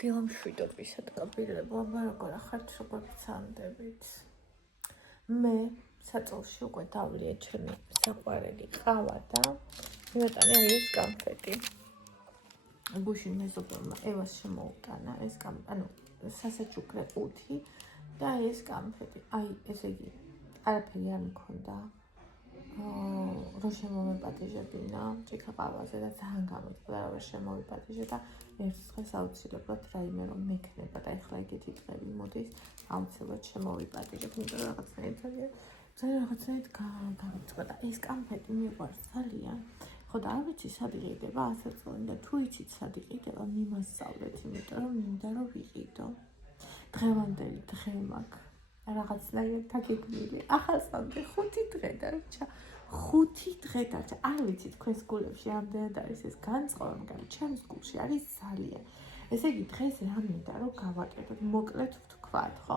დილამ შვიდობისად კაბილებო, მაგრამ ახართ როგორ გცანდებით. მე საწოლში უკვე დავლია ჩემი საყვარელი ყავა და მივეტანე ეს კანფეტი. გუშინ მეზობელმა ევას შემოუტანა ეს სასაჩუქრე ყუთი და ეს კანფეტი. აი, ესე იგი, არაფერი არ მქონდა. რო შემომეპატიჟებინა ჭიქა ყავაზე და ძალიან გამოწყდა რა ვერ შემოვიპატიჟე და ერთ დღეს აუცილებლად რაიმე რომ მექნება და ეხლა ეგეთი დღები მოდის აუცილებლად შემოვიპატიჟებ, იმიტომ რომ რაღაცნაირად გამოწყდა და ეს კანფეტი მიყვარს ძალიან. ხო და არ ვიცი სად იყიდება ასაწოლი და თუ იცით სად იყიდება მიმასწავლეთ, იმიტომ რომ მინდა რომ ვიყიდო. დღევანდელი დღე მაქვს. რაღაცნაირად თაგეგმილი ახალსამდე 5 დღე დარჩა. 5 დღე დარჩა. არ ვიცი თქვენს გულებში ამდენად არის ეს განწყობა, მაგრამ ჩემს გულში არის ძალიან. ესე იგი დღეს რა მინდა რომ გავაკეთოთ, მოკლედ ვთქვათ, ხო?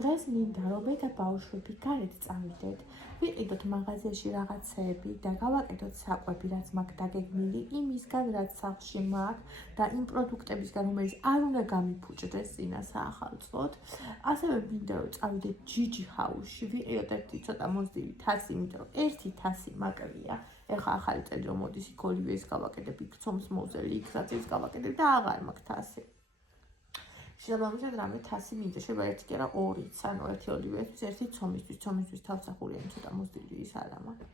დღეს მინდა რომ მე და ბავშვები გარეთ წავიდეთ, ვიყიდოთ მაღაზიაში რაღაცეები და გავაკეთოთ საკვები, რაც მაქვს დაგეგმილი, იმისგან რაც სახლში მაქვს და იმ პროდუქტებისგან, რომელიც არ უნდა გამიფუჭდეს წინა საახალწლოდ. ასევე მინდა რომ წავიდეთ ჯიჯი ჰაუსში, ვიყიდოთ ერთი ცოტა მოზრდილი თასი, იმიტომ რომ ერთი თასი მაკლია. ეხლა ახალი წელი რომ მოდის, იქ ოლივიეს გავაკეთებ, იქ ცომს მოვზელი, იქ საწის გავაკეთებ და აღარ მაქვს თასი. შესაბამისად რამე თასი მინდა, შეიძლება ერთი კი არა ორიც, ანუ ერთი ოლივიესთვის, ერთი ცომისთვის თავსახურიანი ცოტა მოზრდილი ის არა მაქვს.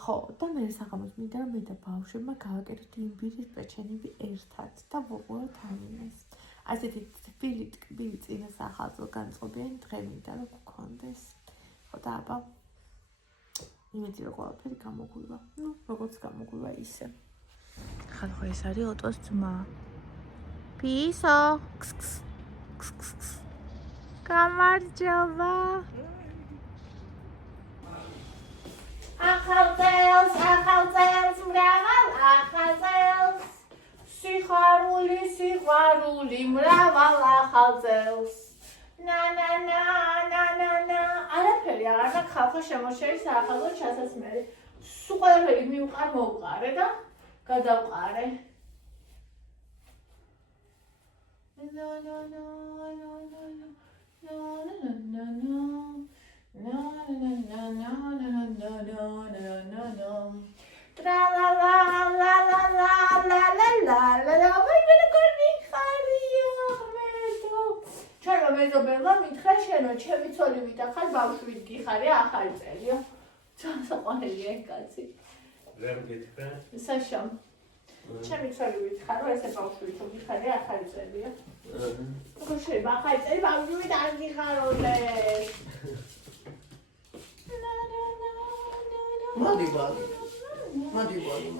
ხო, და მე საღამოს მინდა რომ მე და ბავშვებმა გავაკეთოთ იმბირის პეჩენები ერთად და ვუყუროთ ანიმეს. ასეთი თბილი წინა საახალწლო განწყობიანი დღე მინდა რომ გქონდეს. ხო და აბა იმედი რომ ყველაფერი გამოგვივა. როგორც გამოგვივა ისე. ხალხო ეს არის ოტოს ძმა. Piso. გამარჯობა. ახალწელს, მრავალ ახალწელს. სიყვარული, მრავალ ახალწელს. Na. არაფერი აღარ მაქვს ხალხო შემორჩევის საახალწლო ჩასასმელი. სულ ყველაფერი მივყარ მოვყარე და გადავყარე. ჩარო მეზობელმა მითხრა შენო ჩემი ცოლი ვიტახარ ბავშვით გიხარი ახალი წელია. ძალიან საყვარელია ეს კაცი. ვერ გითხრა? საშამ. ჩემი ცოლი ვითხარ რომ ესე ბავშვით გიხარი ახალი წელია. ხო შეიძლება ახალი წელი ბავშვით არ გიხაროლეს. მოდი.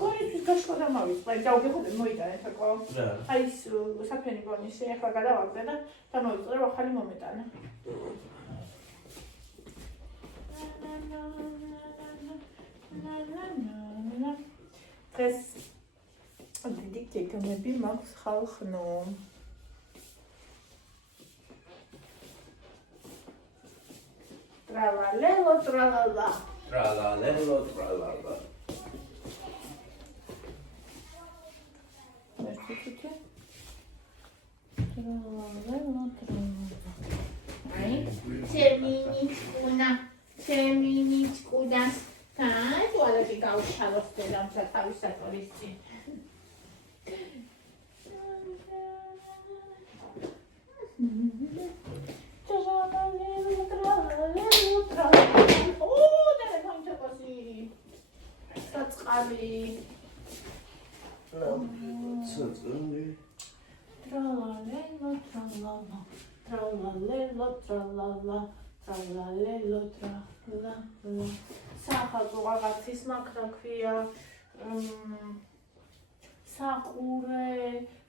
გონისთვის გაშკო და მოვიწყე. დავგეხოდე მოიტანეთ აკო. აი ეს საფენი გონისი ახლა გადავაგდე და მოვიწყე რომ ახალი მომეტანა. დღეს დიდი გეგმები მაქვს ხალხნო. ტრალალელო ტრალალა. ტრალალელო. აი, ჩემინიჩკუნა. თან, თვალები გავშალოს დედამსა თავის საწოლის წინ. საწყალი. ტრალალელო. საახალწლო რაღაცის მაქვს რა ქვია. საყურე.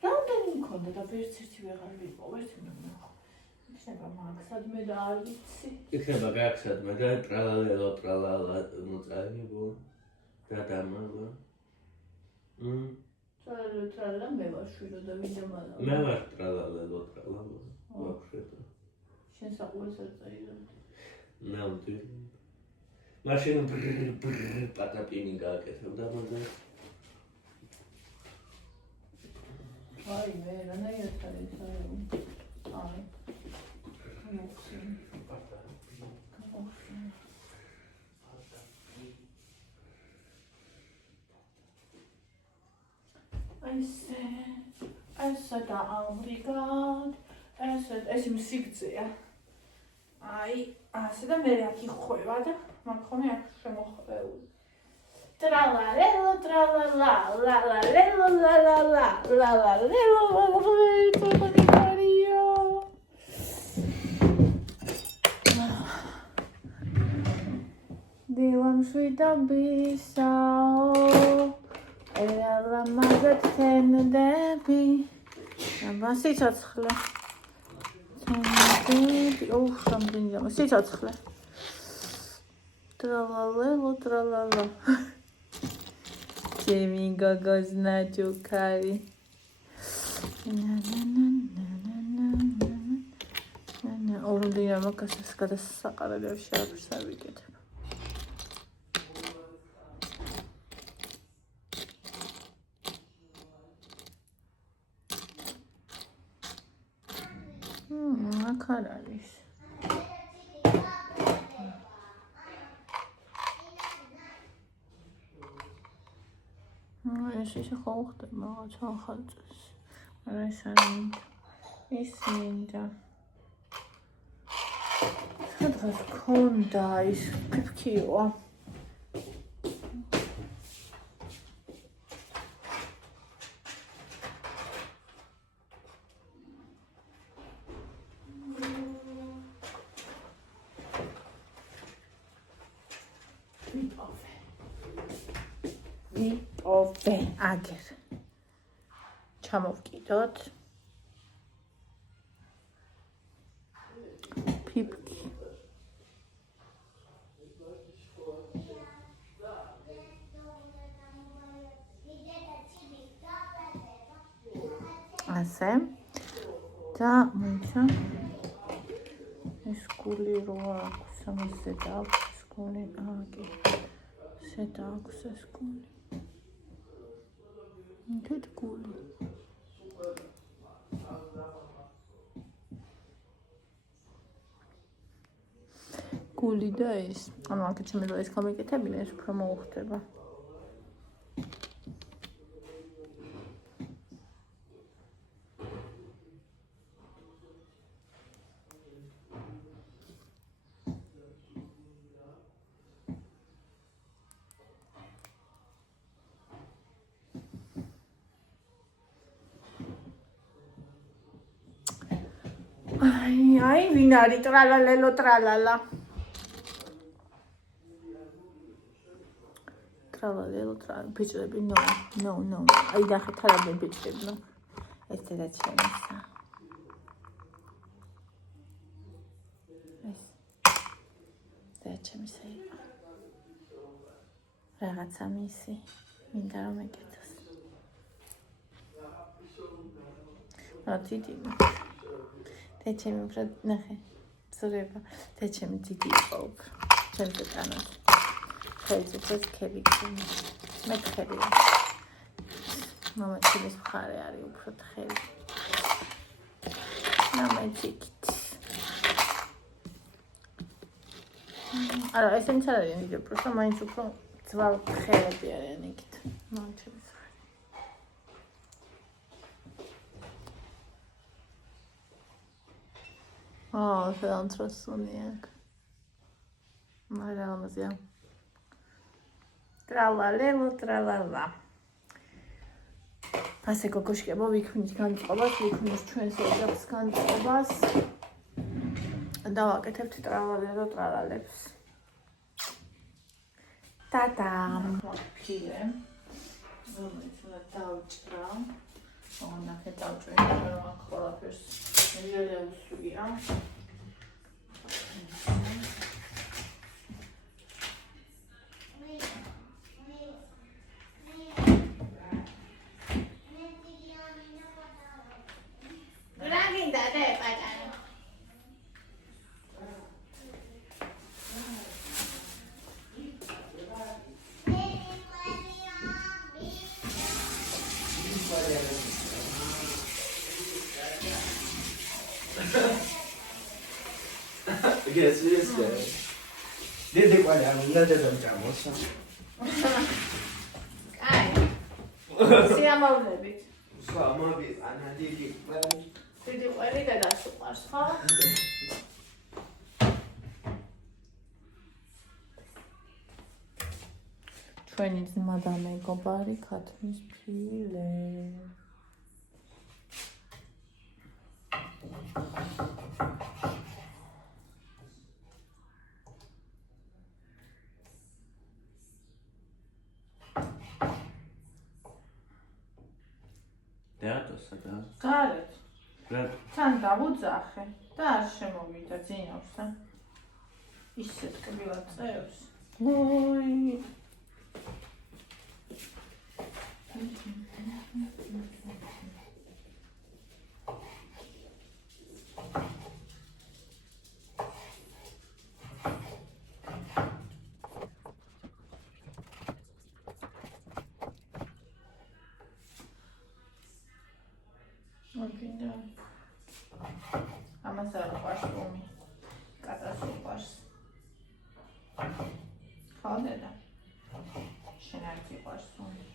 რამდენი მქონდა და ვერც ერთი ვეღარ ვიყო, ვერც მივიღო. იქნება მაგსადმე და არ ვიცი. იქნება გაგსადმე და ტრალალელო მოწაებო. გადამავა. ტრალალა მე ვარ შვიდო და მინდა მალა. მე ვარ ტრალალელო. ვაფშეტა. შენ საყურესაც წაიღებ. ნამდვილ. მაშინ პატაპინი გააკეთებ და მოდი. აი მე რანაირად არის აი ესე და ამრიგად ეს იმ სიგრძეა აი ასე და მე აქ იხვევა და მაგ ხომე აქ შემოხვეული ტრალალელო ტრალალა ლალალელო ლალალა ლალალელო ლალალელო დილამ შვიდა ბისაო ელალა მაგათ თენდები აბა სიცოცხლე თენდები ოუ რამდენი სიცოცხლე ტრალალელო ტრალალა ჩემი გოგოს ნაჯუქარი ორდია მაგასაც გადასაყარებელი შეაფერს არ ვიკეთებ აქ არ არის ეს ისე ხო ხდება რაღაცა ახალ წელს არა ეს არ მინდა ის მინდა სადღაც ქონდა ის ფიფქიოა აგერ ჩამოვკიდოთ ფიფკი ასე და მოიცა ეს გული რო აქვს ამაზე და აქვს გული აგი ზედა აქვს ეს გული Good guli. Guli da is. ანუ აქ ჩემი ეს გამიკეთებინა ეს უფრო მოუხდება. აი ვინ არის ტრალალელო ტრალალა ტრალალელო ტრალალა ბიჭები ნო აი ნახეთ არაბენ ბიჭებმა ეს და ჩემისა ეს და ჩემისა იყო რაღაცა მისი მინდა რომ ეკეთოს ათიდი Течеми пред нахе. Зреба. Течеми დიდი იყო. ჩემზე ტანად. ხელზე წესქები ქონი. მე თხელი. მამა ჩემის მხარე არის უფრო თხელი. მამა ციკით. არა, ეს არ არის დიდი, просто მაინც უფრო ძვალ თხელები არიან იქით. მამა ჩემის Филантрофия. Марамзя. Тралалело тралала. ასე გოგოშკებო ვიქმნით განწყობას, ვიქმნით ჩვენს ოჯახს განწყობას. და ვაკეთებთ ტრალალელო ტრალალებს. ტადამ. ფილე. რომელიც უნდა დავჭრა. ნახე დავჭრა, რომ აქ ყველაფერს მიერე უსვია. გესის დედი ყალა უნდა დედამჭამოს კაი სიამოვნებით სამაბი ანა დიდი ყველი დიდი ყველი დედას უყვარს ხო? ჩვენი ძმა და მეგობარი ქათმის ფილე Teatossakaan. გარეთ Red. თან დავუძახე და არ შემოვიდა ძინავსა ისეთ კბილად წევს ой მოგინდა ამას არ ვყავს რომი კატას უყვარს ხო დედა შენ არ გიყვარს რომი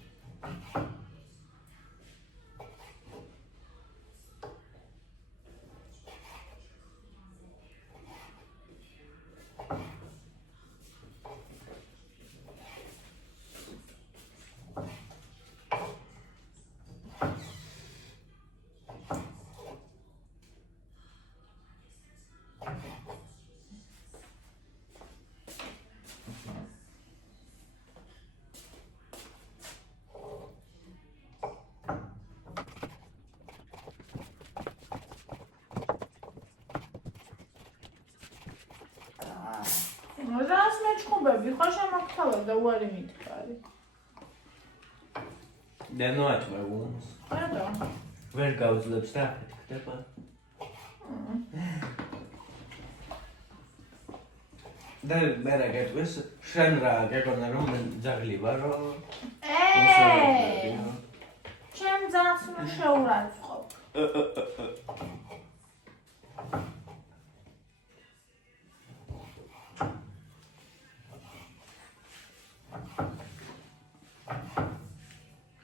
რას მეჩხუბები ხო შემოგთავაზ და უარი მითხარი Deno atvēlums. რატო Ვერ გავძლებს და აქეთ ხდება. და მე რა გეტყვის? შენ რა გეგონა რომ ძაღლი ვარო? ჩემ ძაღლს ნუ შეურაცხყოფ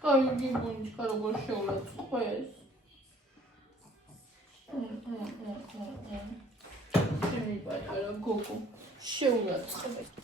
Ay, bunch როგორ შეურაცხყოფ ჩემი პატარა გოგო შეურაცხყოფ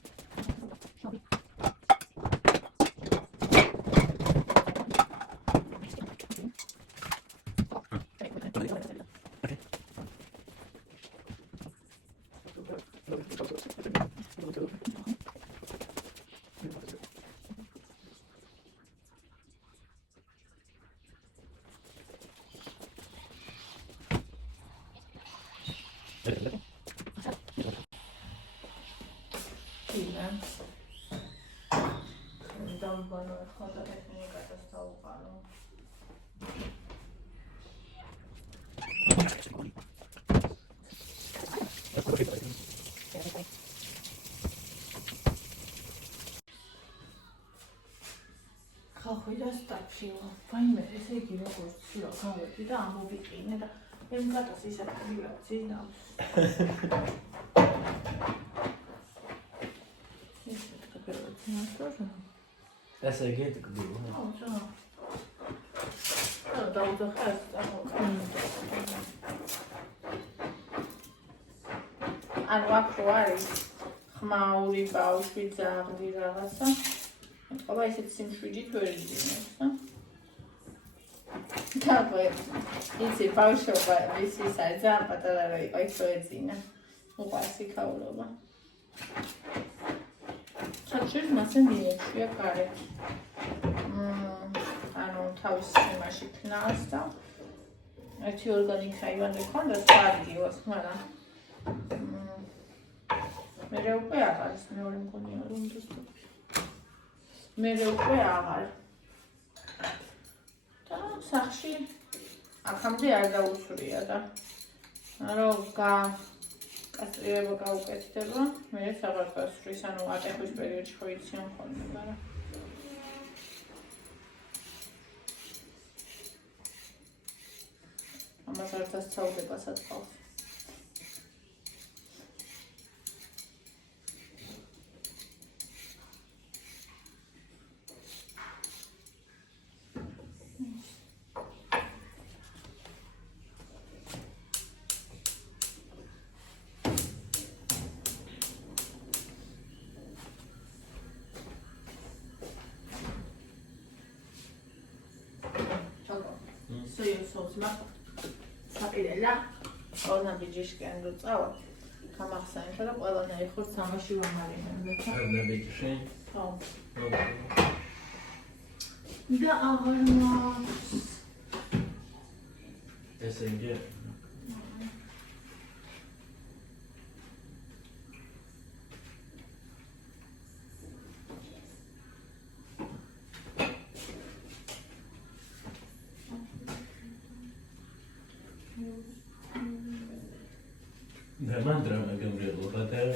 Давно ходила, мне кажется, упала. ხალხი და სტაფშილა. ვაიმე, ესე იგი როგორც ცილა გავედი და ამოვიყინე და მე მგატას ისე პირველად ძინავს. ისე პირველად ძინავს. ესე იგი ტკბილო. დაუძახე ანუ აქ რო არის ხმაური ბავშვი ძაღლი რაღაცა ყობა ისეთ სიმშვიდით ვერ იძინებს და იცი ბავშვობა ის არის ძალიან პატარა რა იყო ის რო ეძინა უყვარს იქაურობა საჭირ მასე მიეჩვია გარეთ ანუ თავის იმაში ქნას და ერთი ორგანიკ აივანზე ქონდა სპარგიოს მაგრამ მე უკვე აღარ ის მეორე მგონია რომ დისტოპი მე უკვე აღარ და სახში აქამდე არ დაუსვრია და რომ კასტრირება გაუკეთდება მე აღარ გასვრის ანუ ატეხვის პერიოდში ხო იციან ხოლმე მაგრამ ამას არ დასწავდება საწყალს სოიოსოვს მაგ საპირელა ყველნა ბიჯიშკენ რო წავალ გამახსენეთ რომ ყველანაირი ხორ სამაში ვამარინებთ Arnabikshi. ხო Okay. და აღარ მაქვს SNG. Da mandra na Gabrielo, até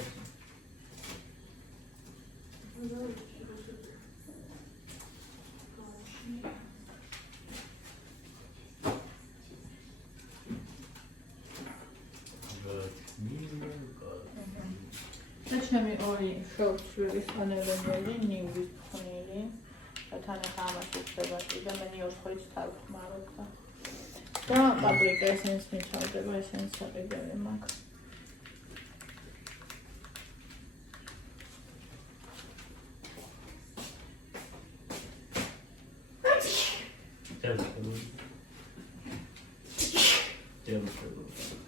და ჩემი ორი შორტსვების ფანერებელი ნიურის ფონელი და თან ახლა ამას უხდება და მე ნიუს ხორიც თავხმარობ და პაბრიკა ესენს მიცავდება ესენს საყიდელი მაქვს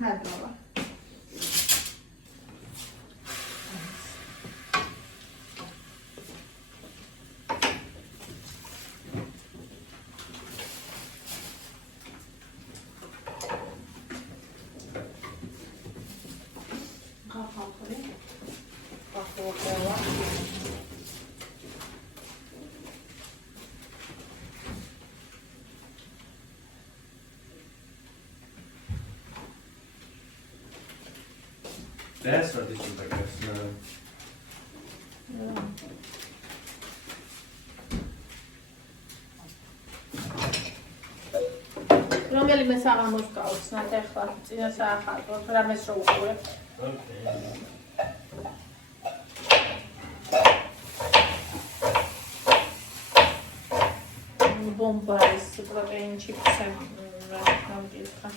მადლობა That's what this is like. რომელიმე საღამოს გავხსნათ ახლა წინა საახალწლოდ რამეს რო უყურებ Okay. ბომბაის პროტეინ ჩიპსი გამგიხა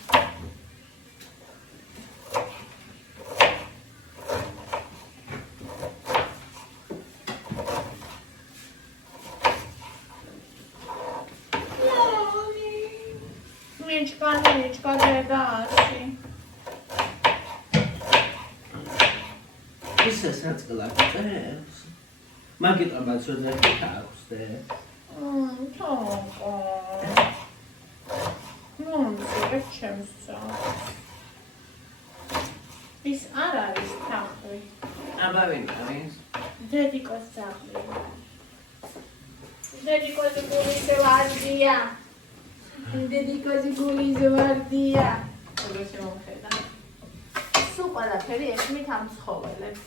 მიჩკა დედაში Isso é certo que lá é. Mas que trabalho só de carros, né? ის არ არის თახვი. Mas დედიკოს თახვი. დედიკოს გულის ვარდია. დედიკოს გულის ვარდია. როგორ მომხედა. სულ ყველაფერი ესმით ამ ცხოველებს.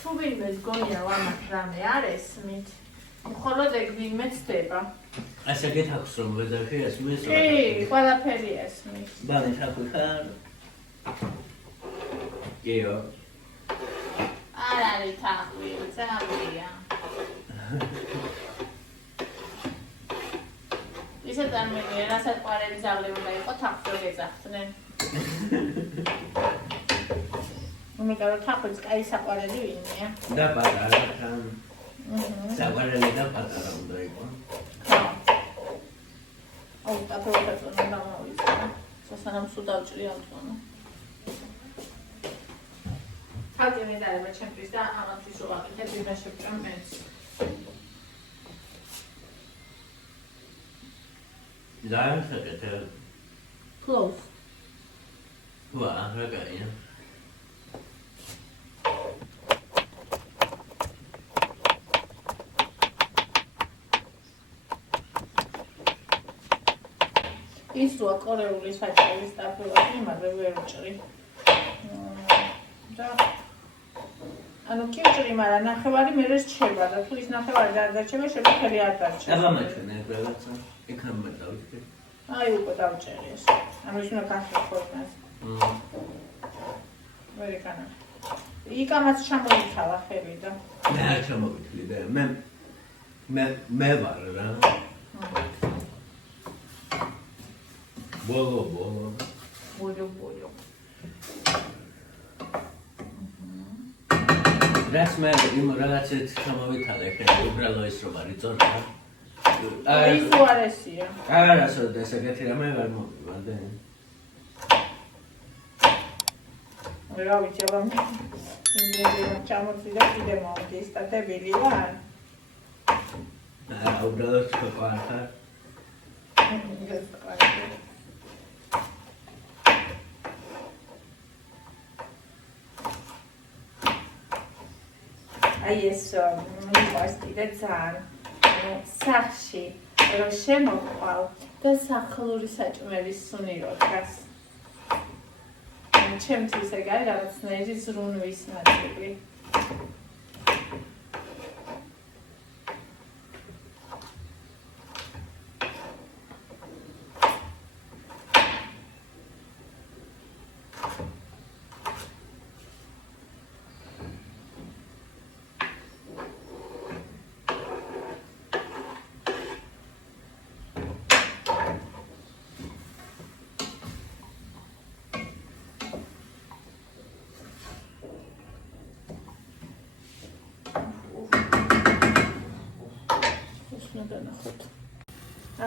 თუ ვინმეს გონია რომ ამათ რამე არ ესმით. მხოლოდ ეგ ვინმე ცდება. ასე გეთაქვს რომ ვედაში ესმის. კი, ყველაფერი ესმის. ბალე თაქვი ხარ. გეო. არ არის თახვი, ძაღლია. ისე წარმოიდგინე, რასაც ყვარელი ძაღლი უნდა იყო, თახვი რო გეძახდნენ. იმიტომ რომ თახვიც კაი საყვარელი ვინმეა. და პატარა თან. საყვარელი და პატარა უნდა იყოს. ხო. აუ, დაფრთხილებას უნდა მოვიცნო. სასანამ სულ დავჭრი ამ თვალს. თავი მედარება ჩემთვის და ამათთვის რო ვაკეთებ, ვინმე შეჭამ მეც. Zaim საკეთე. Close. ვა, რა კაია. ის როა კორეული საჭირის დაფრთხილება იმაზე ვერ ვჭრი. და ანუ კი ვჭრი, მაგრამ ნახევარი მერე რჩება და თუ ის ნახევარი არ დარჩება, შემოხელი არ დარჩება. აბა მაჩვენე ყველაცა. იქნებ დავიწყე. აი უკვე დავჭერი ეს. ანუ ის უნდა გახსოვდეს. ვერ ეკანა. იკამაც ჩამოიქალა ხელი და მე არ ჩამოვიქლი და მე ვარ რა. ბოლო. ბოლო. რაც მე იმ რაღაცეთ ჩამოვითალე ხელი უბრალო ის რომ არის წორდა. ის უარესია. არა, სულ ეს ეგეთი რამე ვერ მოვივალ და. რა ვიცი, აბა ინგრედიენტები ჩამოწვიდა კიდე მომდი, სტატებილი ვარ. უბრალოდ თქვა. აი ეს მიყვარს კიდე ძალიან სახში რომ შემოყვავ და სახლური საჭმელის სუნირო დგას. ჩემთვის ეგ არის რაღაცნაირი ზრუნვის ნაწილი.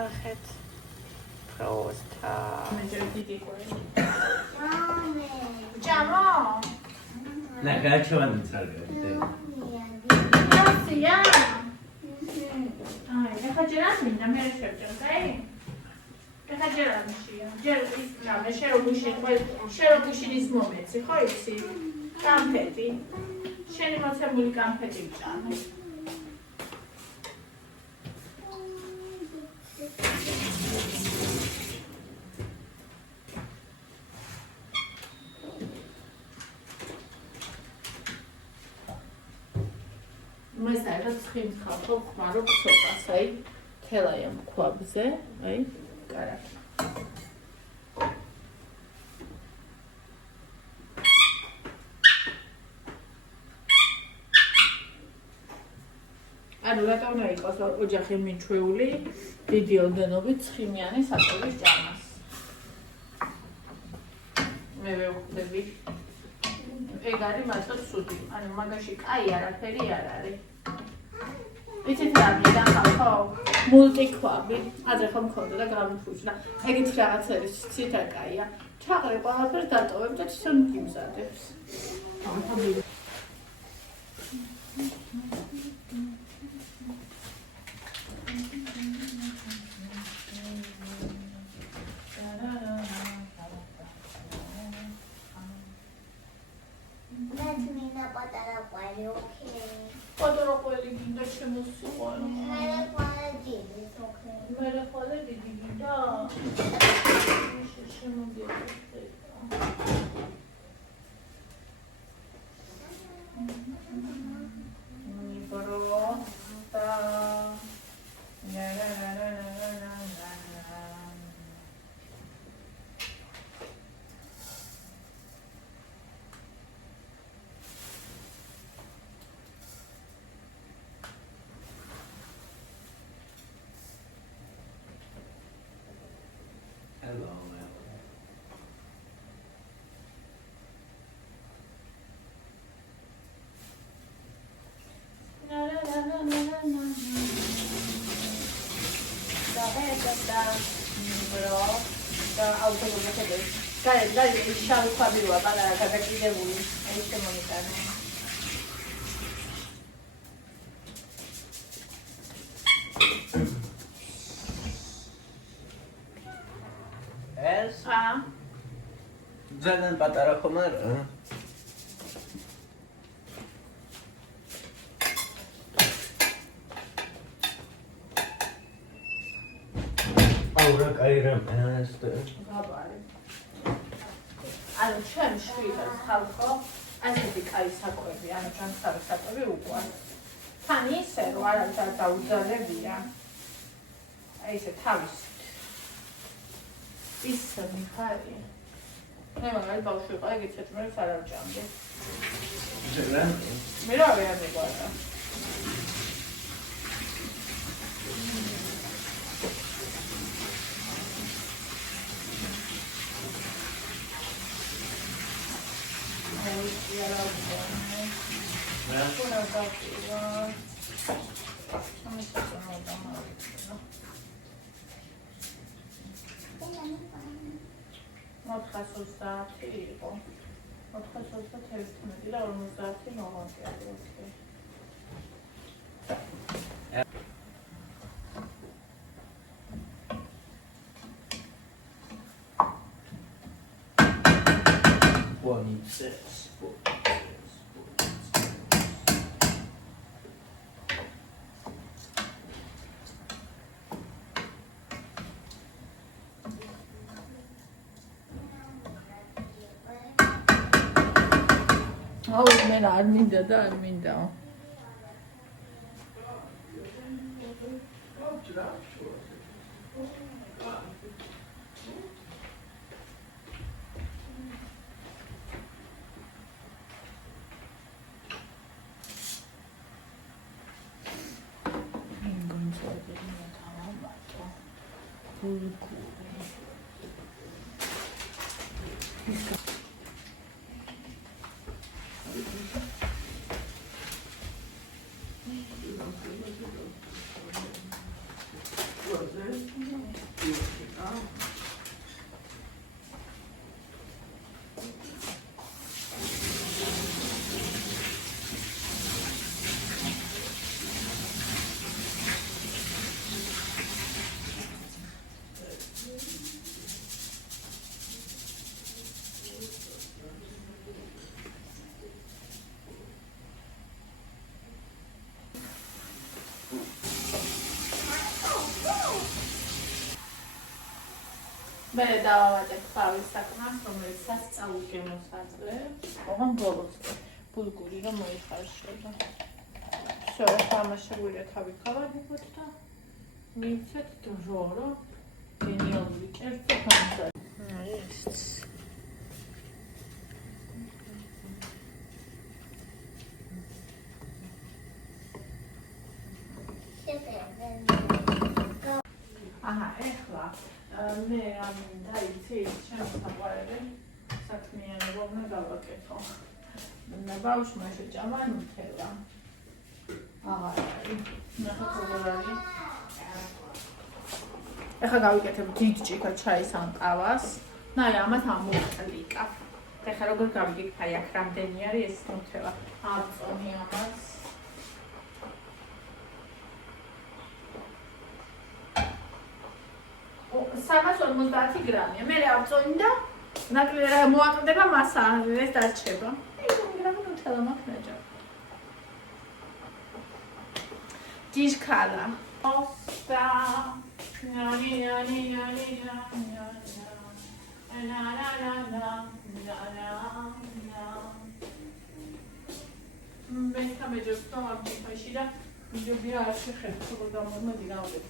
Αχეთ პროსტა მე დიდი ყური ჯამო Na, გაჩვენ წარგე. რაცია აი ეხა ჯერას მინდა მე შევჭრე ეხა ჯერასია ჯერ ის რა შე რო გუშინის მომეცი ხო იცი კამფეტი შენი მოცემული კამფეტი ვჭამე მე საერთოდ ცხიმს ხალხო ხმარო ცოტას აი თელაია მქვაბზე აი კარგი ანუ რატომ უნდა იყოს ოჯახი მიჩვეული დიდი ოდენობით ცხიმიანი საკვების ჭამას მე ვეუბნები ეგ არის მართლა ცუდი ანუ მაგაში კაი არაფერი არ არის იცით რა მიდან ხალხო მულტიქვაბი ადრე ხომ მქონდა და გამიფუჭდა ეგეთი რაღაცების ციტა კაია ჩაყრე ყველაფერს დატოვებ და თვითონ გიმზადებს პატარა ყველი გინდა შემოსიყვარო. მე ხოლე დიდი გინდა. შემოგიყვება. მიბრო და Hello. Dai, șalu fabriu, abia la care de bun. Aici monitare. ეს? ძალიან პატარა ხომ არა? აუ რა კაი რამე ეს და გაბარე. ანუ ჩემ შვილს ხალხო ასეთი კაი საკვები, ანუ ჯანსაღი საკვები უყვარს. თან ისე რომ არ დაუძალებია. აი ესე თავის ის მიხარი. მე მაგარი ბავშვი ვიყავ, ეგეც საჭმელს არ ავჭამდი. ზეგრა? მე რა ვერ მიყვარდა. აი, რა ვიყავ. რა ვიყავ. იყო 431 და 50 მოგვაგია. აუ მე არ მინდა და არ მინდა. მე დავავატებ ხავის საკმას, რომელიც სასწაულს შემოსაძლებს. ოღონდ ბოლოს ბულგური რომ მოიხარშება. всё, ამაშევირე თავი გავაგებოთ და მივცეთ დრო, რომ გენიალური კერძი გამოსაძლებს. ეს აჰა, ეხლა მე რა მინდა იცი, შემოსაყვარებელი საქმიანობა უნდა გავაკეთო. ბავშვმა შეჭამა ნუთელა. აღარ არის. ნახოთ როგორ არის. ეხლა გავიკეთებ დიდ ჭიქა ჩაის ან ყავას. ნაი, ამათ ამოვყლიკა. ეხლა როგორ გავიგებ, აი აქ რამდენი არის ეს ნუთელა. აწონი ამას. O, 350 გრამია. მე ავწონი და ნაკლია მოაკლდება მასა, ეს დარჩება. 1 გრამი ნუთელა მაქვს ნაჯა. ჯიშკალა. ოსტა. ნანი. მე თამეჯობს და ამ ჯიშაში და ვიდეო არ შეხედო, რომ მოდი გავდებ.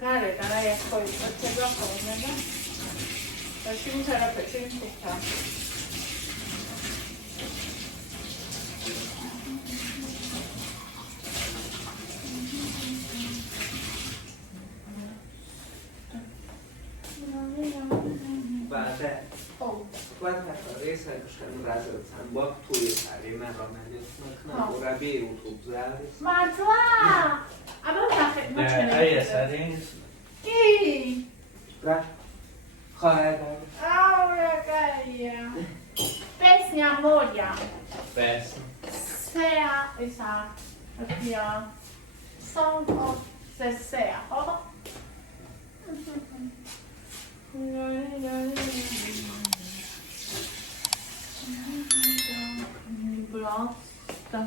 გარედან აი ეს ხო იწება ხოლმე და შიმის არაფერში მიხთა. Bada. Quanta foresa că rază ți-am băc tu e care mă române mă urabi YouTube zaris. Marțua! Abia năxet mă ce Ai asarin. Ki! Pra. Hai. Aura caia. Pesnia moja. Pes. Sea esa. Aquia. Song of the Sea. Oh. Brasta.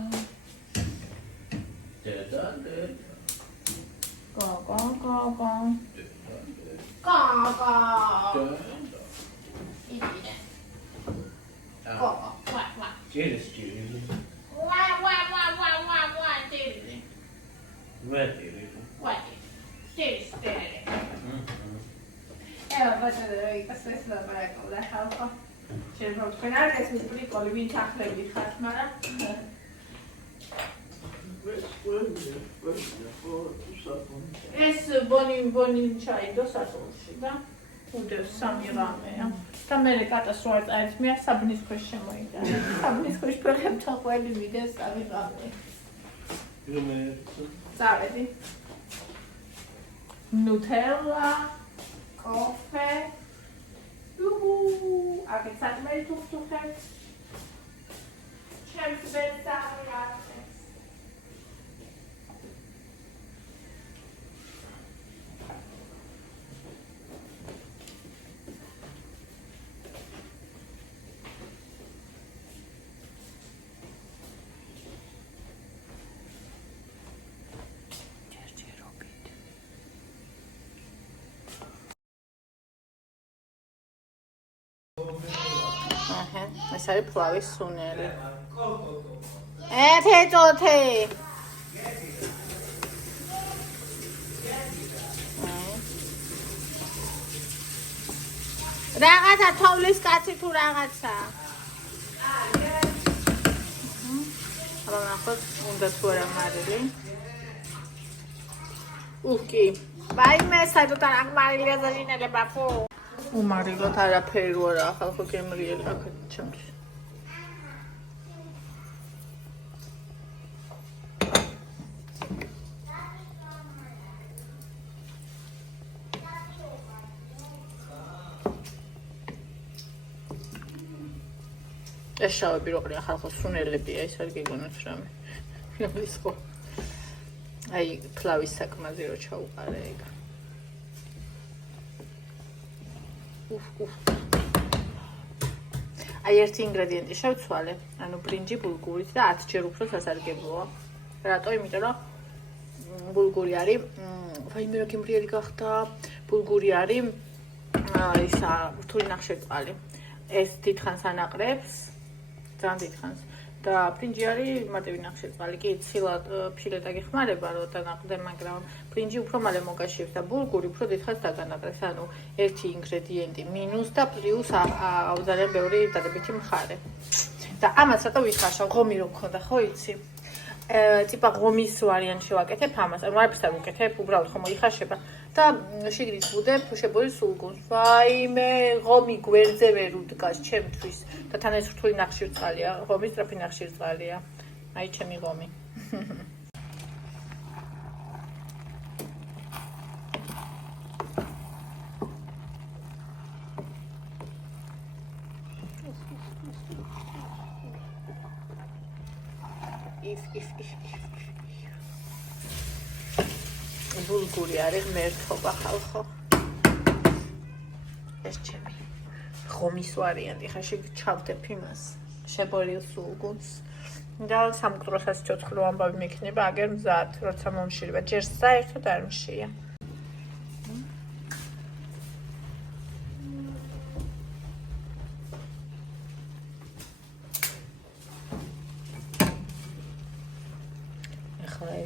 Idine. Cheers. ეს ბონი ჩაიდო სასულში და უდევს 3 რამეა. და მე კატას რო არ წაერთ მე საბნის ქვეშ შემოიტანა. საბნის ქვეშ ფეხებთან ყველი მიდევს 3 რამე. წავედი. ნუტელა, კოფე. აქეთ საკმაოდ თუხთუხეთ. ჩემს ბედს აღიარეთ. ეს არის ფლავის სუნელი. თეწოთე. რაღაცა თოვლის კაცი თუ რაღაცა. აბა ნახოთ, უნდა თუ არა მარილი. უხკი. ვაიმე, საერთოდ არ აღმარილია ზაჟინელება ხო? უმარილოთ არაფერი ვარა ხალხო გემრიელი აქეთ ჩემს. ეს შავები რო ყრია ხალხო სუნელებია, ეს არ გიგონოთ რამე. ის ხო. აი ფლავის საკმაზე რო ჩაუყარე ეგ. აი ერთი ინგრედიენტი შევცვალე, ანუ ბრინჯი ბულგურით და 10 ჯერ უფრო სასარგებლოა. რატო? იმიტომ რომ ბულგური არის, ვაიმე რა გემრიელი გახდა. ბულგური არის ისა რთული ნახშირწყალი. ეს დიდხანს ანაყრებს, ძალიან დიდხანს. და ბრინჯი არის მარტივი ნახშირწყალი, კი ცილად ფილეტა გიხმარება რომ დანაყრდე, მაგრამ ბრინჯი უფრო მალე მოგაშიებს და ბულგური უფრო დიდხანს დაგანაყრებს. ანუ ერთი ინგრედიენტი მინუს და პლუს ძალიან ბევრი დადებითი მხარე. და ამას რატო ვიხარშავ, ღომი რო მქონდა, ხო იცი? ტიპა ღომის ვარიანტი ვაკეთებ ამას, ანუ არაფერს არ ვუკეთებ, უბრალოდ ხომ მოიხარშება და შიგნით ვუდებ შებორი სულგუნს. ვაიმე, ღომი გვერდზე ვერ უდგას ჩემთვის და თან ეს რთული ნახშირწყალია, ღომი სწრაფი ნახშირწყალია. აი ჩემი ღომი. ბულგური არის მერთობა ხალხო. ეს ჩემი ღომის ვარიანტი, ხაში ჩავდებ იმას, შებორილ სულგუნს. და სამკვდროსაც ცოცხლო ამბავი მექნება, აგერ მზად, როცა მომშირება. ჯერ საერთოდ არ მშია.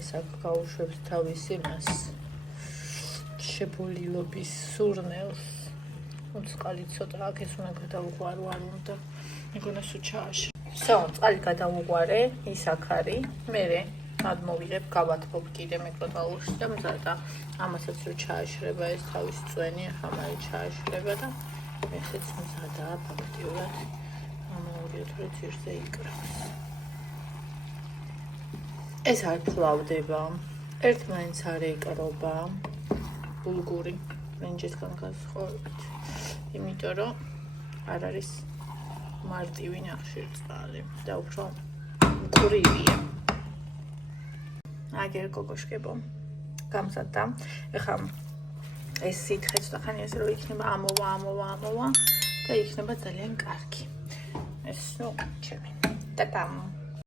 ეს აქ გაუშვებს თავის იმას შებოლილობის სურნელს. წყალი ცოტა აქ ეს უნდა გადავუღვარო, არ უნდა მეგონა სულ ჩააშრე. всё, წყალი გადავუღვარე, ის აქ არის. მერე გადმოვიღებ, გავათბობ კიდე მიკროტალურში და მზადა. ამასაც რო ჩააშრება ეს თავის წვენი, ახლა მალე ჩააშრება და ესეც მზადაა ფაქტიურად. ამოვიდეთ რომ ძირზე იკრავს. ეს არ ფლავდება, ერთმანეთს არ ეკრობა ბულგური ბრინჯისგან განსხვავებით, იმიტომ რომ არ არის მარტივი ნახშირწყალი და უფრო მკვრივია. აგერ გოგოშკებო, გამზადდა. ეხლა ეს სითხე ცოტა ხანი ასე რომ იქნება ამოვა და იქნება ძალიან კარგი. ეს ნუ ჩემი. ტატამ.